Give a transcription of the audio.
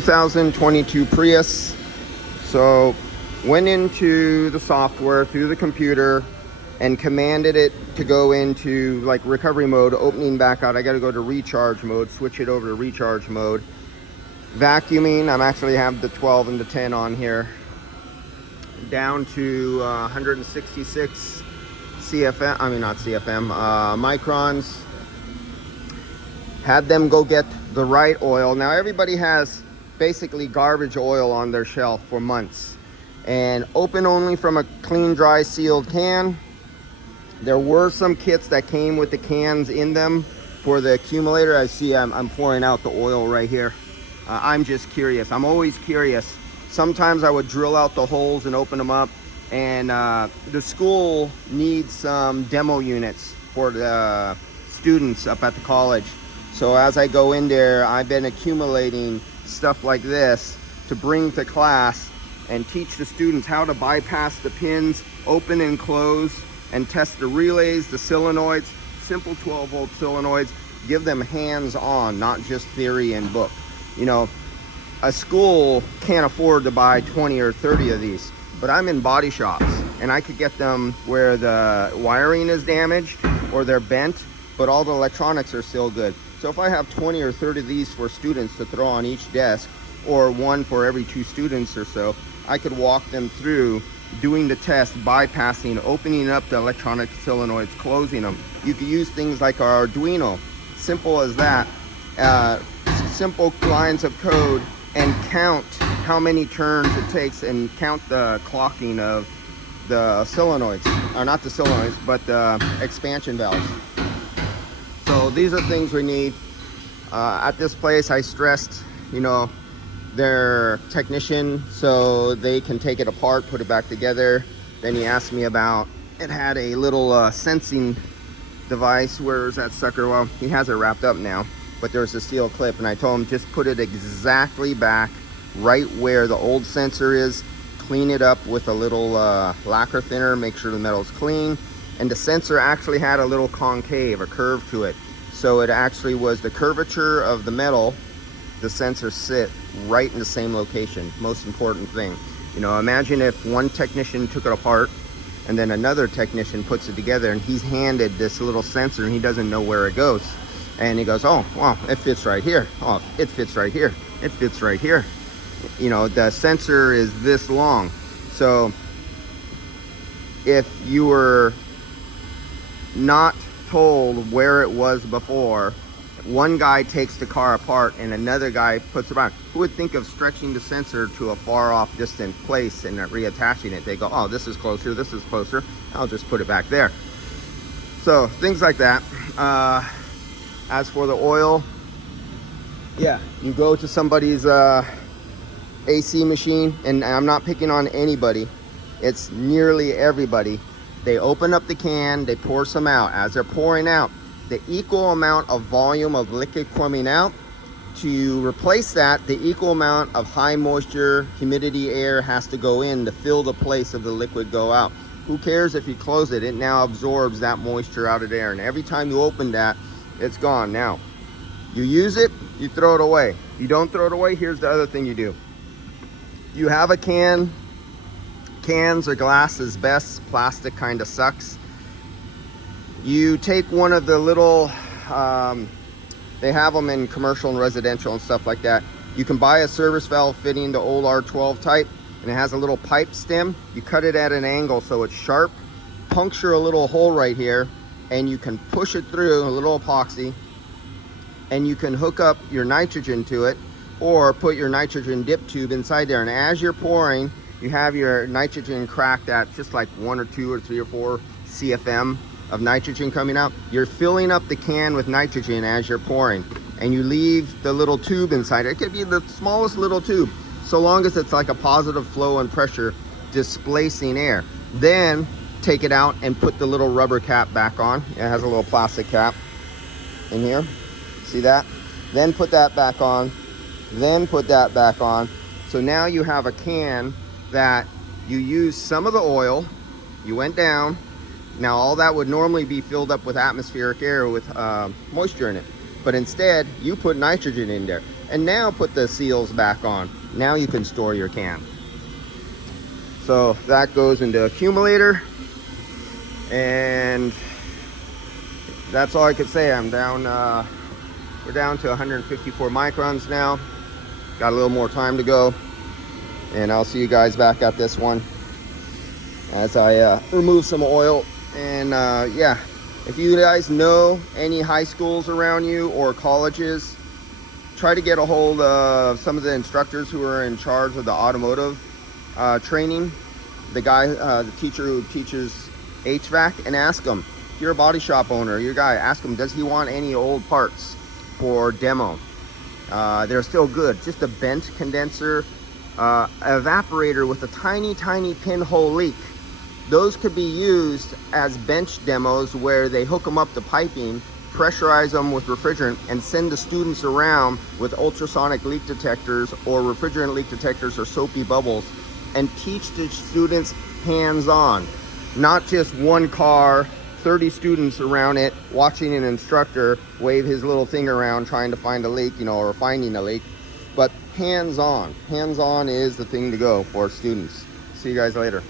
2022 Prius. So went into the software through the computer and commanded it to go into like recovery mode, opening back out. I got to go to recharge mode, switch it over to recharge mode. Vacuuming, I'm actually have the 12 and the 10 on here, down to 166 CFM, I mean not CFM, microns. Had them go get the right oil. Now everybody has basically garbage oil on their shelf for months, and open only from a clean, dry, sealed can. There were some kits that came with the cans in them for the accumulator. I see I'm pouring out the oil right here. I'm just curious. I'm always curious. Sometimes I would drill out the holes and open them up, and the school needs some demo units for the students up at the college. So as I go in there, I've been accumulating stuff like this to bring to class and teach the students how to bypass the pins, open and close, and test the relays, the solenoids, simple 12-volt solenoids. Give them hands-on, not just theory and book. You know, a school can't afford to buy 20 or 30 of these, but I'm in body shops and I could get them where the wiring is damaged or they're bent, but all the electronics are still good. So if I have 20 or 30 of these for students to throw on each desk, or one for every 2 students or so, I could walk them through doing the test, bypassing, opening up the electronic solenoids, closing them. You could use things like our Arduino, simple as that, simple lines of code, and count how many turns it takes and count the clocking of the solenoids, or not the solenoids, but the expansion valves. So these are things we need. At this place, I stressed, you know, their technician, so they can take it apart, put it back together. Then he asked me about, it had a little sensing device. Where's that sucker? Well, he has it wrapped up now, but there's a steel clip, and I told him just put it exactly back right where the old sensor is. Clean it up with a little lacquer thinner, make sure the metal's clean. And the sensor actually had a little concave, a curve to it. So it actually was the curvature of the metal, the sensor sit right in the same location. Most important thing. You know, imagine if one technician took it apart and then another technician puts it together, and he's handed this little sensor and he doesn't know where it goes. And he goes, oh, well, it fits right here. Oh, it fits right here. It fits right here. You know, the sensor is this long. So if you were not told where it was before, one guy takes the car apart and another guy puts it back. Who would think of stretching the sensor to a far off distant place and reattaching it? They go, oh, this is closer, this is closer, I'll just put it back there. So things like that. As for the oil, yeah, you go to somebody's AC machine, and I'm not picking on anybody, it's nearly everybody. They open up the can, they pour some out. As they're pouring out, the equal amount of volume of liquid coming out, to replace that, the equal amount of high moisture, humidity air has to go in to fill the place of the liquid go out. Who cares if you close it? It now absorbs that moisture out of there, and every time you open that, it's gone. Now, you use it, you throw it away. You don't throw it away, here's the other thing you do. You have a can. Cans or glass is best. Plastic kind of sucks. You take one of the little, they have them in commercial and residential and stuff like that. You can buy a service valve fitting, the old R12 type, and it has a little pipe stem. You cut it at an angle so it's sharp. Puncture a little hole right here, and you can push it through, a little epoxy, and you can hook up your nitrogen to it, or put your nitrogen dip tube inside there. And as you're pouring, you have your nitrogen cracked at just like 1 or 2 or 3 or 4 CFM of nitrogen coming out. You're filling up the can with nitrogen as you're pouring, and you leave the little tube inside. It could be the smallest little tube, so long as it's like a positive flow and pressure displacing air. Then take it out and put the little rubber cap back on. It has a little plastic cap in here. See that? Then put that back on. Then put that back on. So now you have a can that you use some of the oil, you went down. Now all that would normally be filled up with atmospheric air with moisture in it, but instead you put nitrogen in there. and now put the seals back on. Now you can store your can. So that goes into accumulator, and that's all I could say. I'm down, we're down to 154 microns now. Got a little more time to go, and I'll see you guys back at this one as I remove some oil. And yeah, if you guys know any high schools around you or colleges, try to get a hold of some of the instructors who are in charge of the automotive training. The guy, the teacher who teaches HVAC, and ask him. If you're a body shop owner, your guy, ask him, does he want any old parts for demo? They're still good. Just a bent condenser, evaporator with a tiny pinhole leak. Those could be used as bench demos where they hook them up to piping, pressurize them with refrigerant, and send the students around with ultrasonic leak detectors or refrigerant leak detectors or soapy bubbles, and teach the students hands-on. Not just one car, 30 students around it watching an instructor wave his little thing around trying to find a leak, you know, or finding a leak, but hands-on. Hands-on is the thing to go for students. See you guys later.